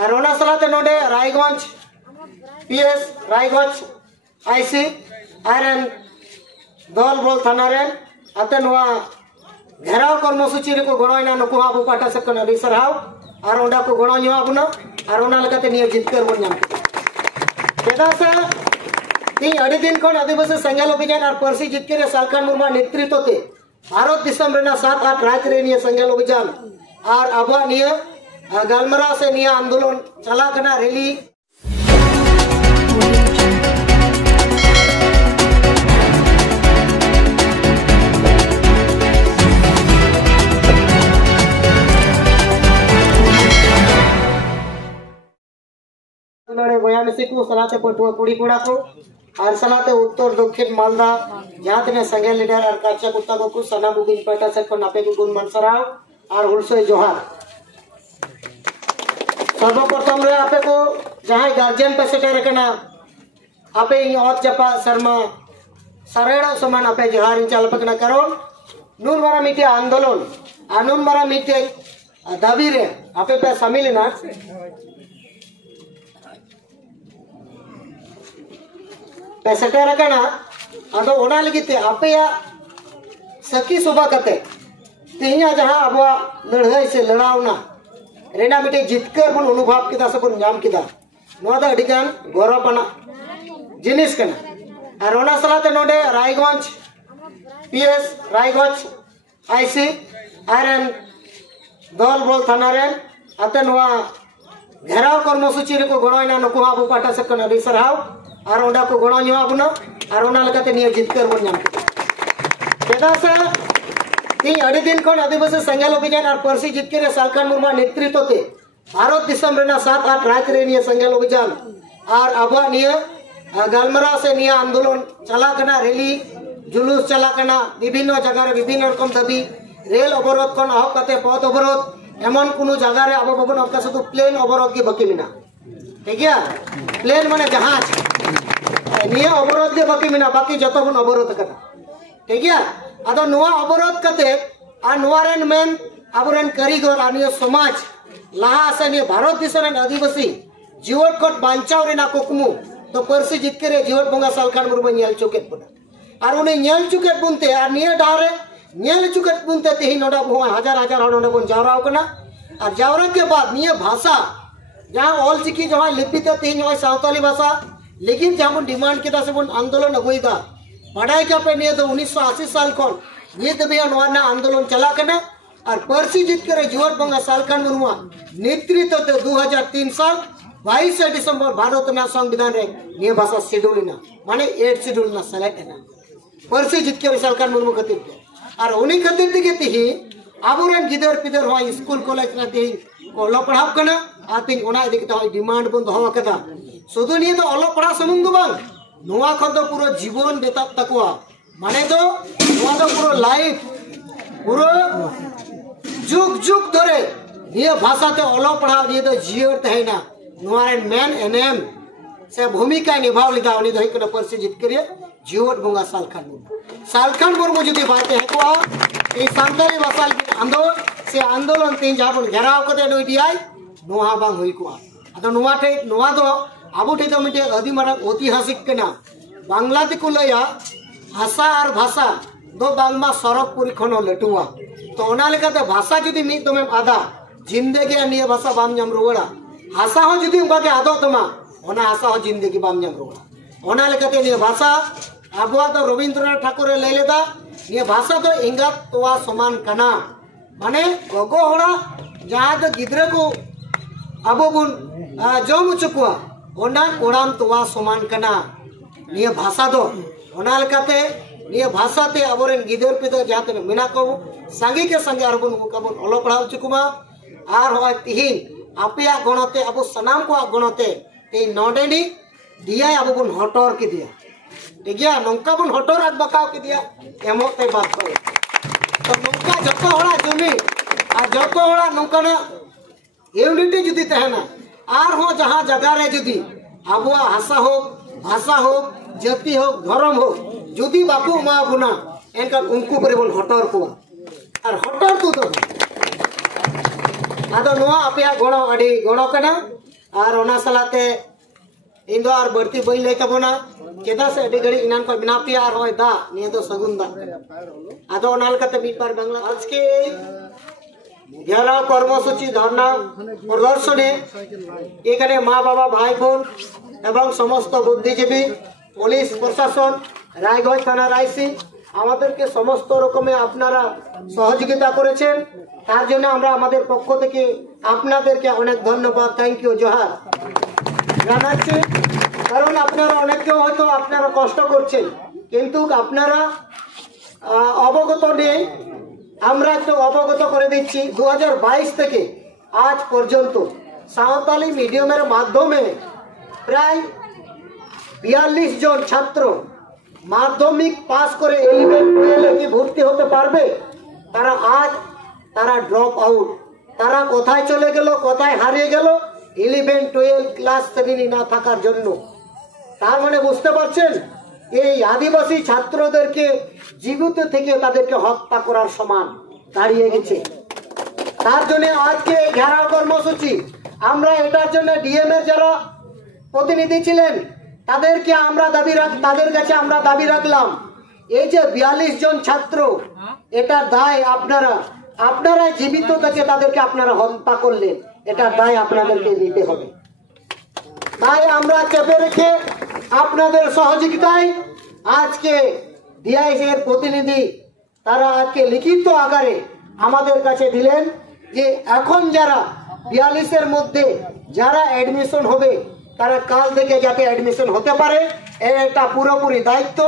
और ओना सलाते नोडे Raiganj PS Raiganj IC RN दल बोल थाना रे आते नोआ घेराव कर्मसूची रे को गणोइना नुकु आबो पाटा सकन अडी सरहाव और ओंडा को गणो न्यो आबुना और ओना लगाते निये जितकर बन नाम केदा से तीन अड़ी दिन खन आदिवासी संगेल अभियान और परसी जितकर सालखान मुर्मू नेतृत्व ते भारत दिसम रेना 7-8 राज्य रे निये संगेल अभियान और आबो निये गलमरा से निये आंदोलन चला कना रैली बयानसी को सलाते पटुआ कुड़ी कोड़ा को और सलाते उत्तर दक्षिण मालदा जहाँ तने संगेल लीडर और काचा कुत्ता को सना बुगिन पाटा से को नापे को गुण मनसराव और हुलसोय जोहार सर्वप्रथम रे आपे को जहाँ गार्जियन पे सेटे रखना आपे इन औत जपा शर्मा सरेड़ा समान आपे जोहार इन चाल पकना करो नून मारा मीटे आंदोलन आनून मारा मीटे दाबी रे आपे पे शामिल ना पैसेटे रखना अदो ओना लगिते आपया सखी सुबह कते तिहिया जहां अबवा लड़ाई से लड़ावना रेना मिटे जितकर बन अनुभव किदा से बन नाम किदा नोदा अडिगान गौरवपना जिनिस कना और ओना सलाते नोडे Raiganj PS Raiganj IC RN दल बोल थाना रे आते नोआ घेराव कर्मसूची रे को गणोइना नुकु आबो पाटा सकन अडी सरहाव और ओंडा को गणो न्यो आबुना और ओना लगाते निये जितकर बन नाम केदा से तीन अड़ी दिन खन आदिवासी संगेल अभियान और परसी जितकर सालखान मुर्मू नेतृत्व ते भारत दिसम रेना 7-8 राज्य रे निये संगेल अभियान और आबो निये गलमरा से निये आंदोलन चला कना रैली जुलूस चला कना विभिन्न जगह रे विभिन्न रकम दाबी रेल अवरोध खन अहब कते पथ अवरोध एमन कुनु जगह रे आबो बबन अका शुधु प्लेन अवरोध के बाकी मिना ठीक है प्लेन माने जहाज निये अवरोध के बाकी मिना बाकी जतो बन अवरोध कता ठीक है अदो नुआ अवरोध कते आ नुआरेन मेन अबरेन कारीगर आनियो समाज लाहा से निये भारत दिसरेन आदिवासी जीवन कोट बांचाव रेना कुकमु तो परसी जितकर जीवन बंगा सालखान मुर्मू नेल चुकेत बना और उनी नेल चुकेत बुनते आ निये डारे नेल चुकेत बुनते तेही नोडा बहु हजार हजार नोडा बन जावरा कना और जावरा के बाद निये भाषा जहां ऑल चिकी जहां लिपिते तेही जहां सावताली भाषा लेकिन जहां बन डिमांड केदा से बन आंदोलन अगुइदा पढ़ाई का पे निये तो 1980 साल खन निये तबिया नोना आंदोलन चला कना और परसी जितकर जीवन बंगा सालखान मुर्मू नेतृत्व ते 2003 साल 22 डिसेंबर भारत ना संविधान रे निये भाषा शेड्यूल ना माने 8 शेड्यूल ना सेलेक्ट ना परसी जितकर सालखान मुर्मू खातिर और उनी खातिर दिगे तिही आबोरेन गिदर पिदर हो स्कूल कॉलेज रे तिही ओलो पढ़ाव कना आतिन ओना इदिके तो डिमांड बन दोहो कदा शुधु निये तो ओलो पढ़ा समुंग बांग नुआ खन तो पूरा जीवन बेता तकवा माने तो नुआ तो पूरा लाइफ पूरा जुग जुग धरे निये भाषा ते ओलो पढ़ाव निये तो जीवन तहेना नुआरे मेन एनएम से भूमिका निभाव लिदा उनी दहि कना परसी जितकरिया जीवन बंगा सालखान मुर्मू जुदी बाते है को ए सांताली भाषा आंदोलन से आंदोलन तीन जाबन घेराव कते नोई दियाय नोहा बांग हुई को अदो नुआ ठे नुआ दो आबो ठे तो मिटे अदि मारा ऐतिहासिक कना बांग्ला ते को लया भाषा और भाषा दो बांगमा सरक पुरी खनो लटुआ तो ओना लेकाते भाषा जुदी मिद दमे आदा जिंदगी निये भाषा बाम नाम रुवड़ा भाषा हो जुदी उनका के आदो तमा ओना भाषा हो जिंदगी बाम नाम रुवड़ा ओना लेकाते निये भाषा आबुआ तो रविंद्रनाथ ठाकुर ले लेदा निये भाषा तो इंगात तोवा समान कना माने गोगो होड़ा जहां तो गिद्रे को अबो बुन जम चुकुआ ओना कोड़ाम तोवा समान कना निये भाषा दो ओना लेकाते निये भाषा ते अबोरेन गिदर पिदर जहां ते मिना को संगी के संगे अरबुन को कबन ओलो पढ़ाव चुकुमा आर हो तिहिन आपेया गणते अबो सनाम को गणते ते नोडेनी दिया अबो बुन हटोर के दिया ठीक है नौका बुन हटोर आग बकाव के दिया एमोते बात को तो नौका जतो होड़ा जमी आ जतो होड़ा नौका ना यूनिटी जुदी तहना आर हो जहां जगह रे जुदी आबुआ भाषा हो जाति हो धर्म हो जुदी बाकू मा बुना एनका उनको परे बोल हटर को और हटर तू तो आदो नोआ अपया गणो अडी गणो कना और ओना सलाते इन दो और बढ़ती बई ले कबोना चेदा से अडी घड़ी इनान को बिना पिया और होय दा निये दो सगुन दा आदो ओनाल कते मीट बार बांग्ला आज के घेराव কর্মসূচি ধর্ণা প্রদর্শনে এখানে মা বাবা ভাই বোন এবং সমস্ত বুদ্ধিজীবী পুলিশ প্রশাসন রায়গঞ্জ থানার আইসি আমাদেরকে সমস্ত রকমে আপনারা সহযোগিতা করেছেন তার জন্য আমরা আমাদের পক্ষ থেকে আপনাদেরকে অনেক ধন্যবাদ থ্যাংক ইউ জোহার জানাচ্ছি কারণ আপনারা অনেকেও হয়তো আপনারা কষ্ট করছেন কিন্তু আপনারা অবগত নেই আমরা একটু অবগত করে দিচ্ছি 2022 থেকে আজ পর্যন্ত সাঁওতালি মিডিয়ামের মাধ্যমে প্রায় 42 জন ছাত্র মাধ্যমিক পাস করে 11-12 কি ভর্তি হতে পারবে তারা ড্রপ আউট তারা কোথায় চলে গেল কোথায় হারিয়ে গেল 11-12 ক্লাস শ্রেণী না থাকার জন্য তার মানে বুঝতে পারছেন এই আদিবাসী ছাত্রদেরকে জীবিত থেকে তাদেরকে হত্যা করার সমান দাঁড়িয়ে গেছে তার জন্য আজকে ঘেরাও কর্মসূচি আমরা এটার জন্য ডিএম এর যারা প্রতিনিধি ছিলেন তাদের কাছে আমরা দাবি রাখলাম এই যে 42 জন ছাত্র এটা দায় আপনারা জীবিত থেকে তাদেরকে আপনারা হত্যা করলেন এটা দায় আপনাদেরকে নিতে হবে তাই আমরা চেপে রেখে আপনাদের সহযোগিতায় আজকে ডিআইসি এর প্রতিনিধি তারা আজকে লিখিত আকারে আমাদের কাছে দিলেন যে এখন যারা 42 এর মধ্যে যারা অ্যাডমিশন হবে তারা কাল থেকে যাতে অ্যাডমিশন হতে পারে এটা পুরোপুরি দায়িত্ব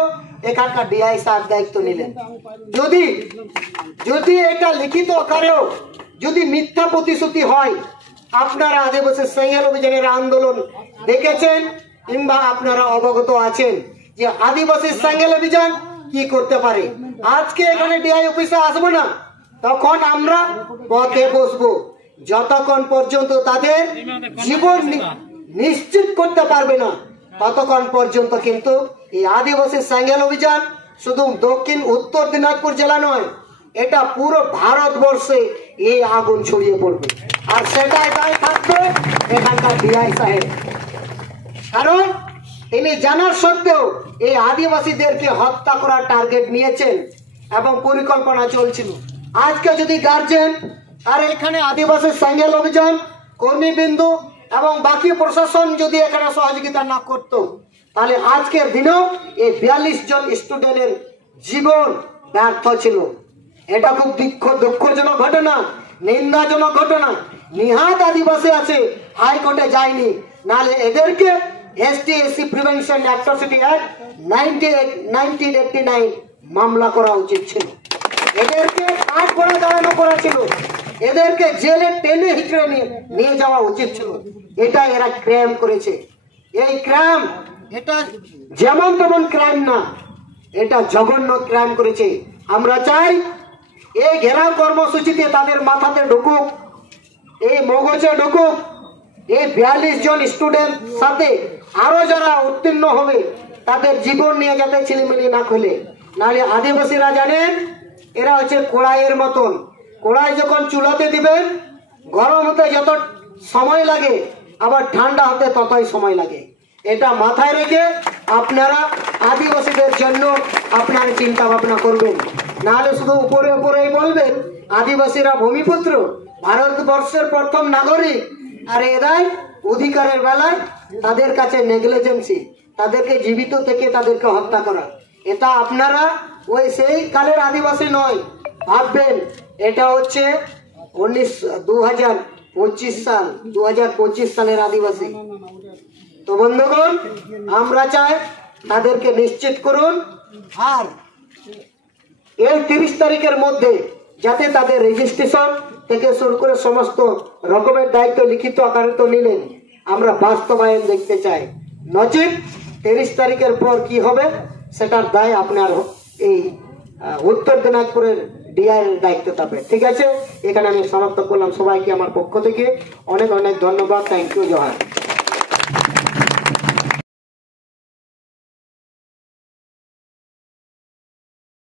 এখানকার ডিআই সাহেব দায়িত্ব নিলেন যদি এটা লিখিত আকারেও যদি মিথ্যা প্রতিশ্রুতি হয় আপনারা আদিবাসী সেঙ্গেল অভিযানের আন্দোলন দেখেছেন কিংবা আপনারা অবগত আছেন যে আদিবাসী সেঙ্গেল অভিযান কি করতে পারে আজকে এখানে ডিআই অফিসে আসবো না তখন আমরা পথে বসবো যতক্ষণ পর্যন্ত তাদের জীবন নিশ্চিত করতে পারবে না ততক্ষণ পর্যন্ত কিন্তু এই আদিবাসী সেঙ্গেল অভিযান শুধু দক্ষিণ উত্তর দিনাজপুর জেলা নয় এটা পুরো ভারতবর্ষে এই আগুন ছড়িয়ে পড়বে আর সেটাই দায় থাকবে এখানকার ডিআই সাহেব কারণ তিনি জানার সত্ত্বেও এই আদিবাসীদেরকে হত্যা করার টার্গেট নিয়েছেন এবং পরিকল্পনা চলছিল আজকে যদি গার্জেন আর এখানে আদিবাসী সেঙ্গেল অভিযান কর্মীবৃন্দ এবং বাকি প্রশাসন যদি এখানে সহযোগিতা না করত তাহলে আজকের দিনেও এই 42 জন স্টুডেন্টের জীবন ব্যর্থ ছিল এটা খুব দুঃখজনক ঘটনা নিন্দাজনক ঘটনা নিহাত আদিবাসী আছে হাইকোর্টে যায়নি নালে এদেরকে ST/SC প্রিভেনশন অ্যাট্রসিটি অ্যাক্ট 1989 মামলা করা উচিত ছিল এদেরকে কাঠ করা দাঁড়ানো করা ছিল এদেরকে জেলে টেনে হিচড়ে নিয়ে যাওয়া উচিত ছিল এটা এরা ক্রাইম করেছে এই ক্রাইম এটা যেমন তেমন ক্রাইম না এটা জঘন্য ক্রাইম করেছে আমরা চাই এই ঘেরাও কর্মসূচিতে তাদের মাথাতে ঢুকুক এই মগজে ঢুকুক এই 42 জন স্টুডেন্ট সাথে আরো যারা উত্তীর্ণ হবে তাদের জীবন নিয়ে যাতে ছিলিমিলি না খুলে নাহলে আদিবাসীরা জানেন এরা হচ্ছে কড়াইয়ের মতন কড়াই যখন চুলাতে দিবেন গরম হতে যত সময় লাগে আবার ঠান্ডা হতে ততই সময় লাগে এটা মাথায় রেখে আপনারা আদিবাসীদের জন্য আপনারা চিন্তা ভাবনা করবেন নাহলে শুধু উপরে উপরেই বলবেন আদিবাসীরা ভূমিপুত্র ভারতবর্ষের প্রথম নাগরিক আর এরাই অধিকারের বেলায় তাদের কাছে নেগলিজেন্সি তাদেরকে জীবিত থেকে তাদেরকে হত্যা করা এটা আপনারা ওই সেই কালের আদিবাসী নয় ভাববেন এটা হচ্ছে 2025 সালের আদিবাসী তো বন্ধুগণ আমরা চাই তাদেরকে নিশ্চিত করুন আর এই 30 তারিখের মধ্যে যাতে তাদের রেজিস্ট্রেশন থেকে শুরু করে সমস্ত রকমের দায়িত্ব লিখিত আকারে তো নিলেন আমরা বাস্তবায়ন দেখতে চাই নচিত 30 তারিখের পর কি হবে সেটার দায় আপনার এই উত্তর দিনাজপুরের ডিআই এর দায়িত্ব থাকবে ঠিক আছে এখানে আমি সমাপ্ত করলাম সবাইকে আমার পক্ষ থেকে অনেক অনেক ধন্যবাদ থ্যাংক ইউ জোহার